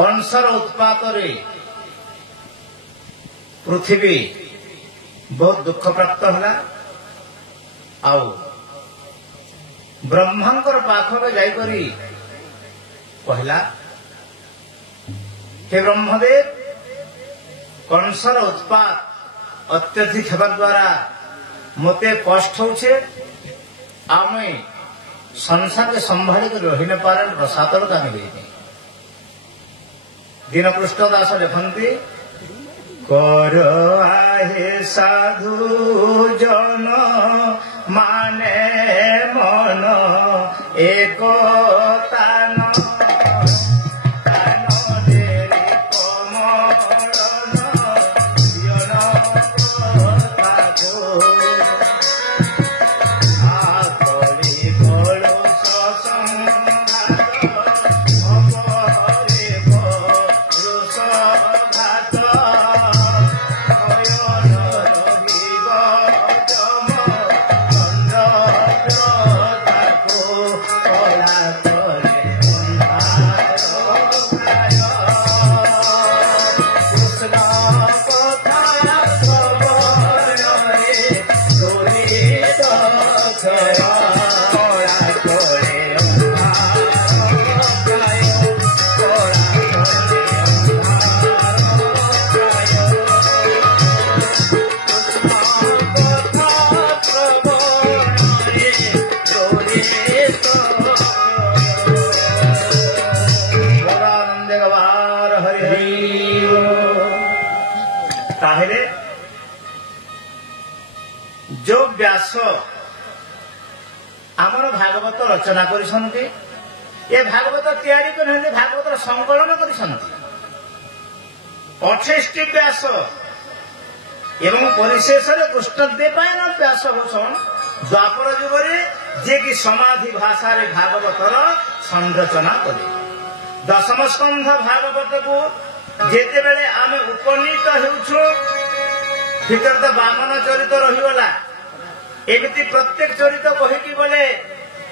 कंसर उत्पात पृथ्वी बहुत दुख प्राप्त है। आउ ब्रह्मांकर पाखक जाइकरी कहला हे ब्रह्मदेव कंसर उत्पात अत्यधिक होगा द्वारा मते कष्ट होचे आमे संसार के संभाली कर रही न पारे प्रसाद का मिले। दीनपृष्ठ दास लिखती कर आहे साधु जन माने मन एक तान जो व्यास आमर भागवत रचना करिसंती ये भागवत तैयारी करते भागवत संकलन करिसंती 28 व्यास एवं परिशेष कृष्णदेवायन व्यास भूषण द्वापर जुगरे जे कि समाधि भाषा रे भागवतर संरचना करे। दशम स्कंध भागवत को जेते बेले आमे उपनीत हेउछु भीतर तो बामन चरित रहीगला एमती प्रत्येक चरित कहीकि बोले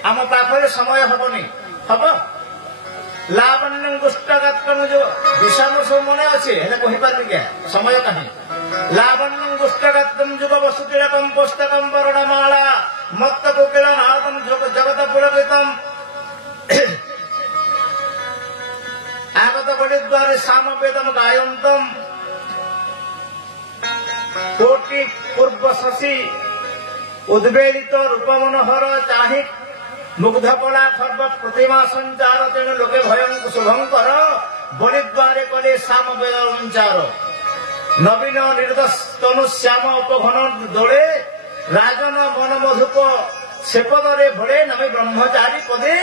आम पाखरे समय हबनी हब लावण्यम गुष्टगात्रम जो विषम सब मन अच्छे हेले कहि पारि क्या समय कहीं लावण्यम गुष्टगात्रम जुग वसुतिलकम पुस्तकम वरुणमाला मत्त कोकिलम आतम जगत पुलकितम आगत गणिद्वारे सामवेदम गायन्तम कोटि पूर्व शशि उद्वेलित रूप मनोहर चाहि मुग्धपला खर्व प्रतिमा संचार तेणु लोके भयं शुभंकर बलिद्वारे कले सामवेदंचार नवीन निर्दस्तनु श्याम उपघन दोले राजन मन मधुप सेपदरे भळे नमे ब्रह्मचारी पदे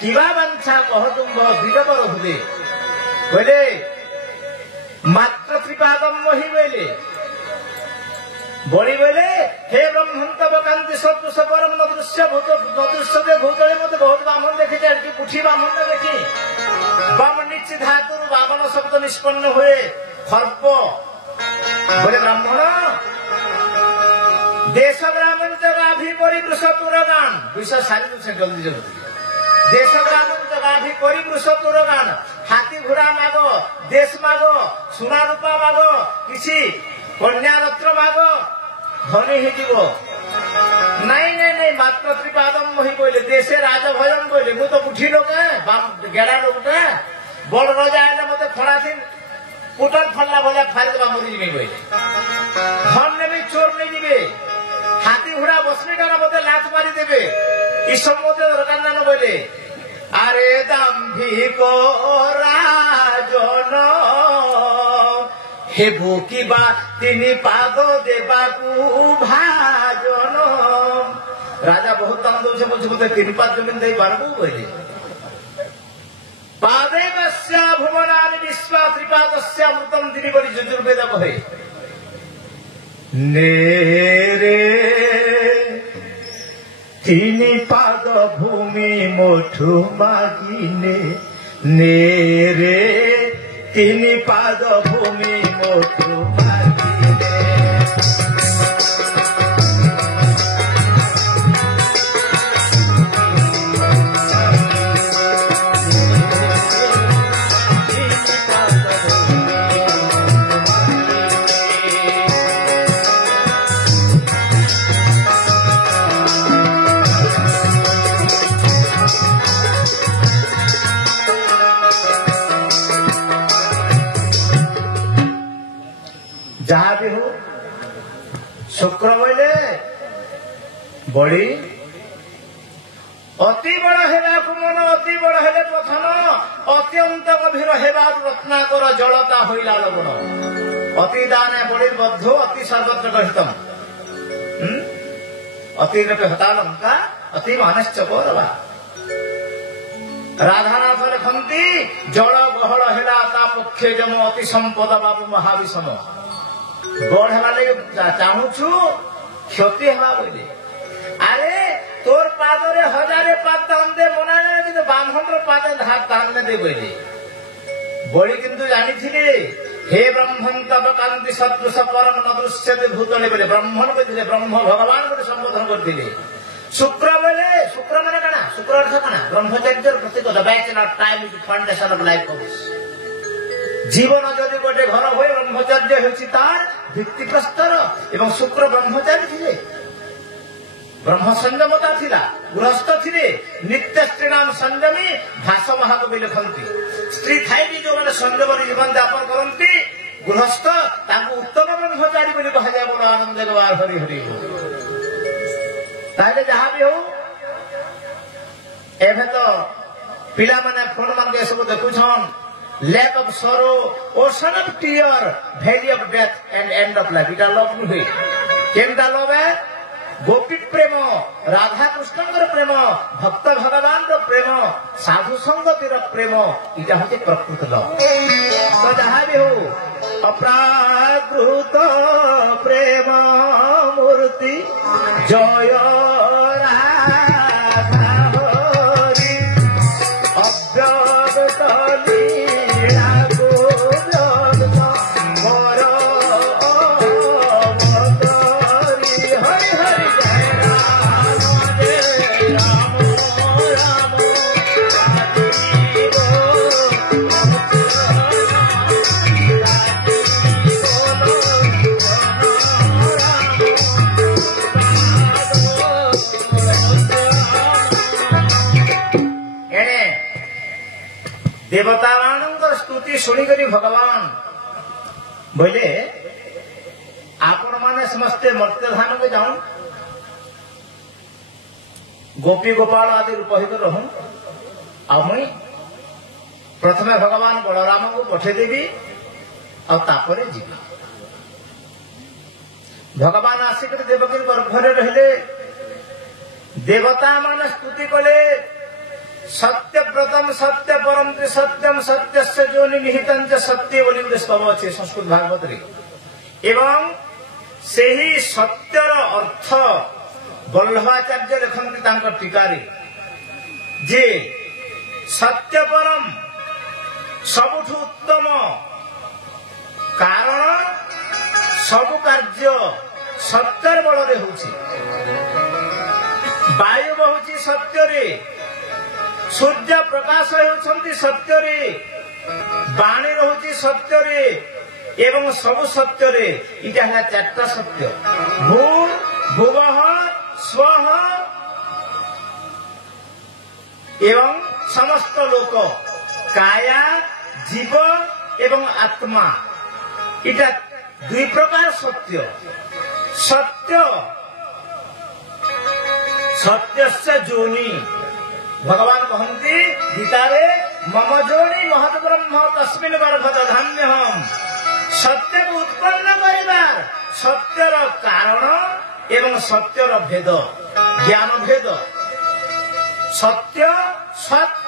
किवा बांछा कहतुंभ विगपर हुदे बोले मात्र त्रिपादम मोहि बोले बड़ी बोले हे ब्रह्मंत बकांति सदृश परम नदृश्य भूत नदृश्य दे भूतले मते बहुत बामन देखि जाय पुठी बामन देखि बामन निश्चित धातु बामन शब्द निष्पन्न हुए खर्प बोले ब्राह्मण देश ब्राह्मण जगाभि परिवृष तुरगान विषय सारी से जल्दी जल्दी देश ब्राह्मण जगाभि परिवृष तुरगान हाथी घोड़ा मागो देश मागो सुना रूपा मागो किसी कन्या रत्न मागो धनी ही जीव नहीं नहीं नहीं मात्र त्रिपादम मोहि बोले देशे राज भयम बोले मु तो बुढ़ी लोक गेड़ा लोक बड़ रजा है मत खड़ा थी पुटल फल्ला बोले फारी देवा मरी जिमे कहले धन नेबे चोर नहीं दिबे हाथी घोड़ा बसने का मते लात मारी देबे ई सब मते दरकार ना बोले अरे दाम्भिक राजन हेबो किबा तिनी पाद देबाकू भाजन राजा बहुत दाम दौचे बोलছে मते 3-5 जमीन दे पारबो कहले पादेवस्य भुवनानि विश्वा त्रिपादस्य अमृतम दिनि बलि यजुर्वेद कहे नेरे 3 पाद भूमि मोठु मागिने नेरे 3 पाद भूमि मोठु मागिने जहाँ भी हो शुक्र बोले बड़ी अति बड़ हेबा मन अति बड़ हेले प्रथम अत्यंत गभीर हेबा रत्नाकर जलता होइला लगन अति दाने बड़ी बद्धो अति सर्वत्र गहितम अति रपे हता लंका अति मानश्च कौरवा राधानाथ लिखंती जल गहल हेला ता पक्षे जम अति संपद बाबू महाविषम गढ़ हेबा लगे चाहूछु क्षति हेबा बोले अरे तोर पादरे 1000 पाद दान दे बना किंतु ब्राह्मण पाद दान दे बोले बड़ी किंतु जानी थिले हे ब्रह्मन तब कांति सदृश परम नदृश्यते भूतले बोले ब्राह्मण बोले ब्रह्म भगवान बोले संबोधन करथिले शुक्र बोले शुक्र माने काना शुक्र अर्थ काना ब्रह्मचर्य प्रतीक the bachelor time is foundation of life course जीवन जदि गोटे घर होय ब्रह्मचर्य होछि तार भित्तिप्रस्तर एवं शुक्र ब्रह्मचारी थिले ब्रह्म संयमता थिला गृहस्थ थिले नित्य स्त्री नाम संयमी भाष महाकवि लिखंती स्त्री थाई भी जो माने संयमरी जीवन यापन करंती गृहस्थ ताकू उत्तम ब्रह्मचारी बोली कहा जाय बोल आनंद गवार हरि हरि ताले जहां भी हो एभे तो पिला माने फोन मान के सब देखु छन lack of sorrow, ocean of tear, valley of death and end of life. It love नुहे केमता love है गोपी प्रेम राधा कृष्ण प्रेम भक्त भगवान प्रेम साधु संगतिर प्रेम इटा होते प्रकृत लव तो जहाँ भी हो अप्राकृत प्रेम मूर्ति जय राधा हरि अव्यक्त देवता मानकर स्तुति शुणिकरी भगवान बोले आपण माने समस्ते मर्त्य धाम के जाऊं गोपी गोपाल आदि रूपहित रहूं आ मुई प्रथमे भगवान बलराम को पठेदेवी और तापरे जीवी भगवान आसिक देवकी गर्भरे रहले देवता माने स्तुति कले सत्य व्रतम सत्य परम सत्यम सत्यस्य जोनि निहितं च सत्य बोली गोटे स्तव अच्छे संस्कृत भागवत रे एवं सेही सत्यर अर्थ वल्लभाचार्य लिखंती तांकर टीकारे जे सत्य परम सबुठु उत्तम कारण सबु कार्य सत्यर बलरे होछि वायु बहुछि सत्य रे सूर्य प्रकाश होती सत्य रे बाणी रहुची सत्य रे एवं सब सत्य रे इटा है 4टा सत्य भूर भुवः स्वः एवं समस्त लोक काया जीव एवं आत्मा इटा दुई प्रकार सत्य सत्य सत्यस्य जोनि भगवान कहती गीतारे मम जोनि महत ब्रह्म तस्मिन् गर्भदधाम्यहम् सत्य को उत्पन्न करिबार सत्यर कारण एवं सत्यर भेद ज्ञान भेद सत्य सत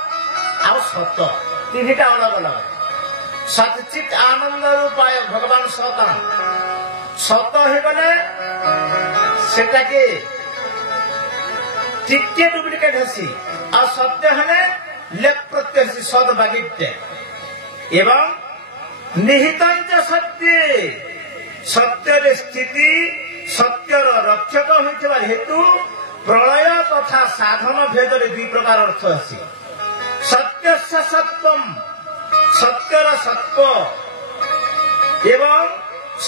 और सत तीनटा अलग अलग सचित आनंद रूपाय भगवान सत सत हो गले सेटा के टिके डुप्लिकेट हसी और सत्य है लेप प्रत्यय सद बागिटे एवं निहित सत्य सत्य स्थिति सत्यर रक्षक होइथिबार हेतु प्रलय तथा साधन भेद दुई प्रकार अर्थ आसी सत्य सत्वम सत्यर सत्व एवं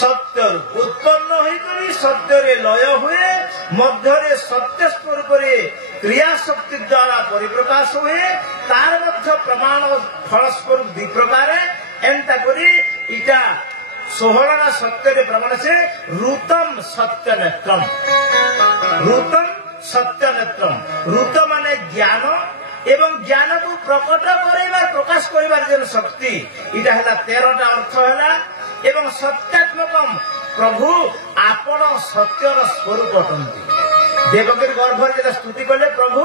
सत्य उत्पन्न होइकरी सत्य लय हुए मध्य सत्य स्वरूप क्रिया शक्ति द्वारा परिप्रकाश हुए तार मध्य प्रमाण फलस्वरूप दुई प्रकार एंता करी इटा 16 सत्य प्रमाण से ऋतम सत्य नेत्रम ऋतम सत्य नेत्रम ऋत माने ज्ञान एवं ज्ञान को प्रकट कराइबार प्रकाश कराइबार जेन शक्ति इटा हला 13टा अर्थ हला एवं सत्यात्मकम प्रभु आपण सत्यर स्वरूप अटंती देवकीर गर्भ जेटा स्तुति कले प्रभु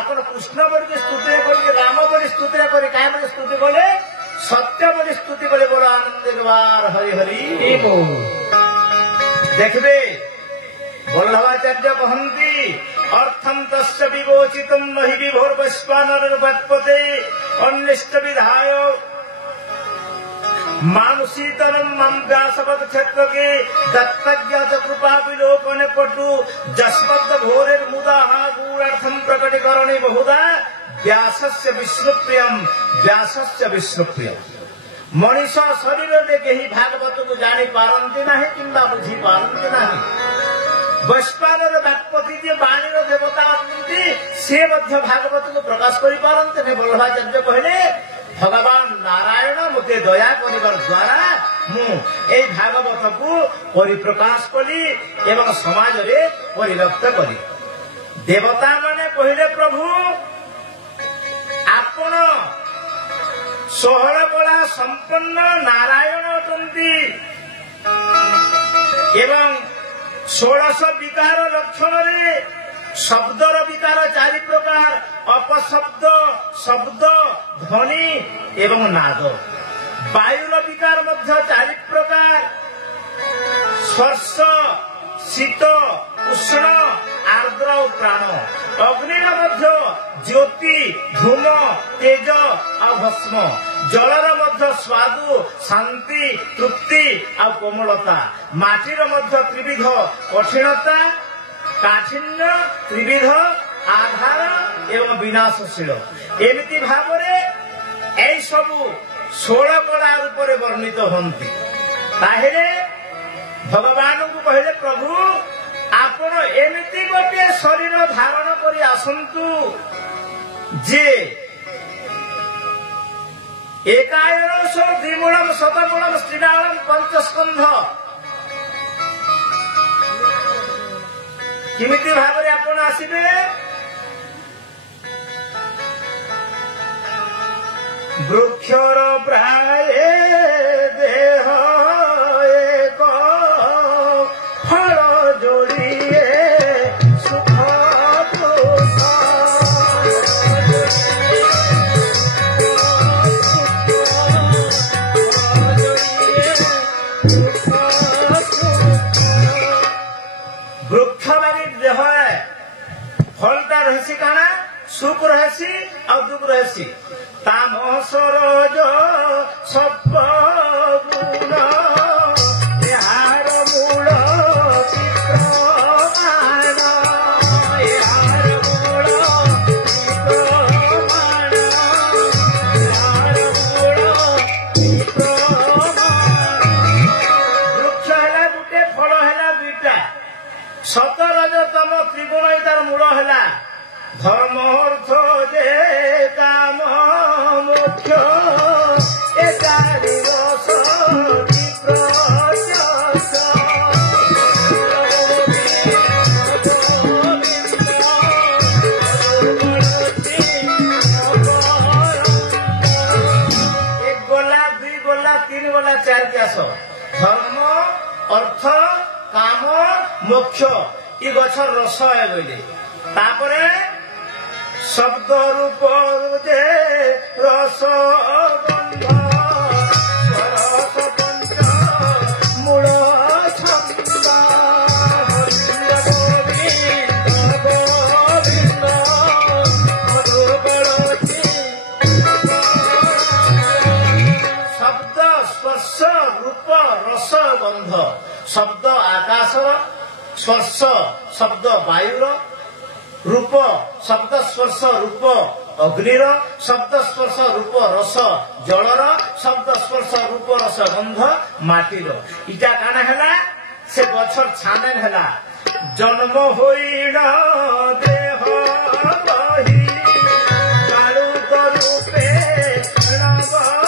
आपण कृष्ण बड़ी स्तुति करी राम बड़ी स्तुति करी काय बड़ी स्तुति कले सत्य बड़ी स्तुति कले बोलो आनंद द्वार हरि हरि देखबे वल्लभाचार्य कहती अर्थम तस्य विवोचितम नहि विभोर वैश्वानरपते अन्निष्ट विधाय मानुषीतरम मम व्यासवत क्षेत्र के दत्तज्ञात कृपा विलोकने पटु जस्मद् घोरेर मुदा गूढ़ार्थम प्रकटीकरणे बहुधा व्यासस्य विष्णुप्रियम मनीष शरीर रे केही भागवत को जानी पारंती नाही किंबा बुझी पारंती नाही वैश्वानर व्यापति जे बाणीर देवता अछंती से मध्य भागवत को प्रकाश करि पारंती नै वल्लभाचार्य कहले भगवान नारायण मते दया करिबार द्वारा मु ए भागवत को परिप्रकाश कली एवं समाज रे परिलक्षित करी देवता माने कहले प्रभु आपण 16 कला संपन्न नारायण अछंती एवं 16 विकार लक्षण रे शब्दर विकार 4 प्रकार अपशब्द शब्द ध्वनि एवं नाद वायुर विकार मध्य 4 प्रकार स्पर्श शीत उष्ण आर्द्र और प्राण अग्नि मध्य ज्योति धूम तेज और भस्म जलर मध्य स्वादु शांति तृप्ति और कोमलता माटीर मध्य त्रिविध कठिनता काठिन्य त्रिविध आधार एवं विनाशशील एमती भाव में सबू 16 कला रूप वर्णित होती ताहिरे भगवान को कहले प्रभु आपण एमती गोटे शरीर धारण करी आसंतु जे एकायनश द्विमूलम शतमूलम श्रीडालम पंचस्कंध किमिति भाव आपण आसिबे वृक्षर प्राय देह एक फल जोड़िए सुख वृक्ष मानी देह फलटा रही काना सुख रही और दुख रही तामसरज सब गुण यार मूल चित्रमान यार मूल चित्रमान यार मूल चित्रमान वृक्ष है गुटे फल है दुईटा सतरजतम त्रिगुण तार मूल है धर्म अर्थ जे काम मुख्य एकादश चित्र इतिहास धर्म अर्थ काम मोक्ष इ गछर रस है बोले तापरे शब्द रूप जे रस गंध सरस पंच मूल छंद शब्द स्पर्श रूप रस गंध शब्द आकाश स्पर्श शब्द वायुर रूप शब्द स्पर्श रूप अग्निर शब्द स्पर्श रूप रस जलर शब्द स्पर्श रूप रस गंध माटीर इटा काना हैला से गछर छानेन हैला जन्म होइण देह रही कालुक रूपे नवराई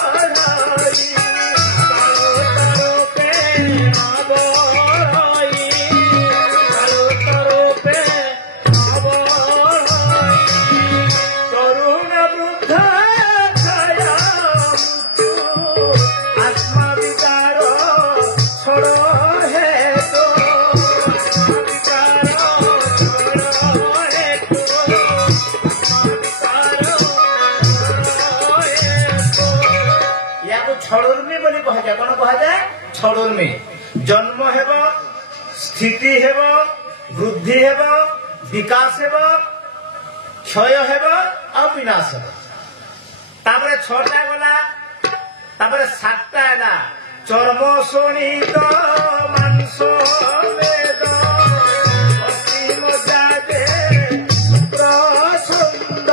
छड़ुर्मी बोली कह जाए कौन कह जाए छड़ुर्मी जन्म हेब स्थिति हेब वृद्धि हेब विकास हेब क्षय हेब और विनाश हेब तापरे छटा गला तापरे सातटा हैला चर्म शोणित मांस वेद असीम जागे प्रसंद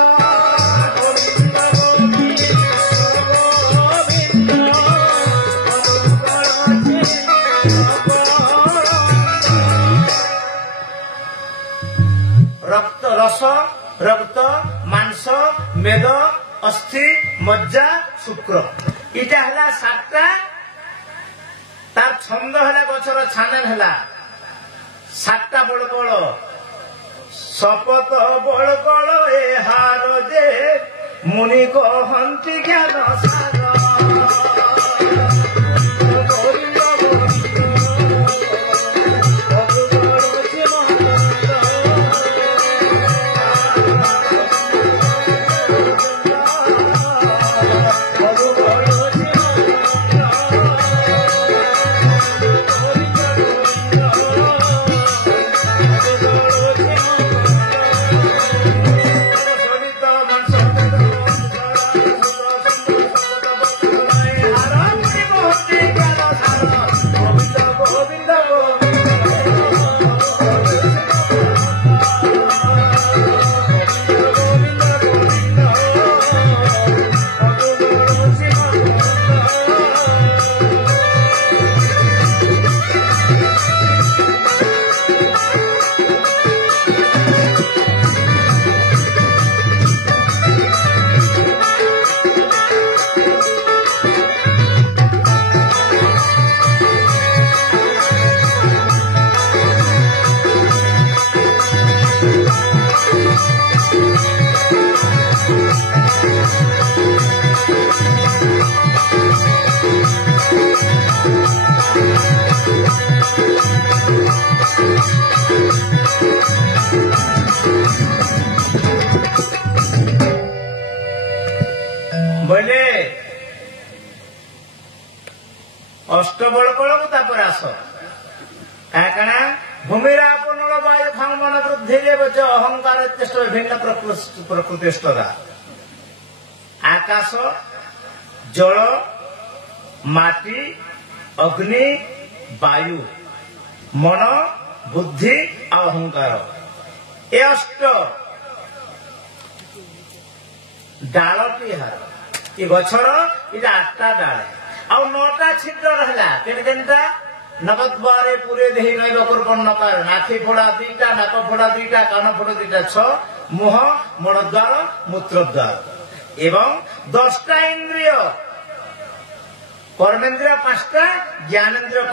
रक्त रस रक्त मांस मेद अस्थि मज्जा शुक्र इटा हला सातटा तार छंद हला गछर छानन हला सातटा बड़ बड़ शपथ बड़ बड़ ए हार जे मुनि कहंती ज्ञान सार बोले अष्टबल कल तापर आस काना भूमिरापन वायु खामन वृद्धि अहंकार भिन्न प्रकृतिष्ठता आकाश जल माटी अग्नि वायु मन बुद्धि अहंकार ए अष्ट डालटी हार ये गछर इटा 8टा डाल आ 9टा छिद्र रहला केनटा नगद बारे पूरे देहि नैव कुर्बन नकार नाखी फोड़ा 2टा नाक फोड़ा 2टा कान फोड़ा 2टा 6 मुह मणद्वार मूत्रद्वार एवं 10टा इंद्रिय कर्मेंद्रिय 5टा ज्ञानेन्द्रिय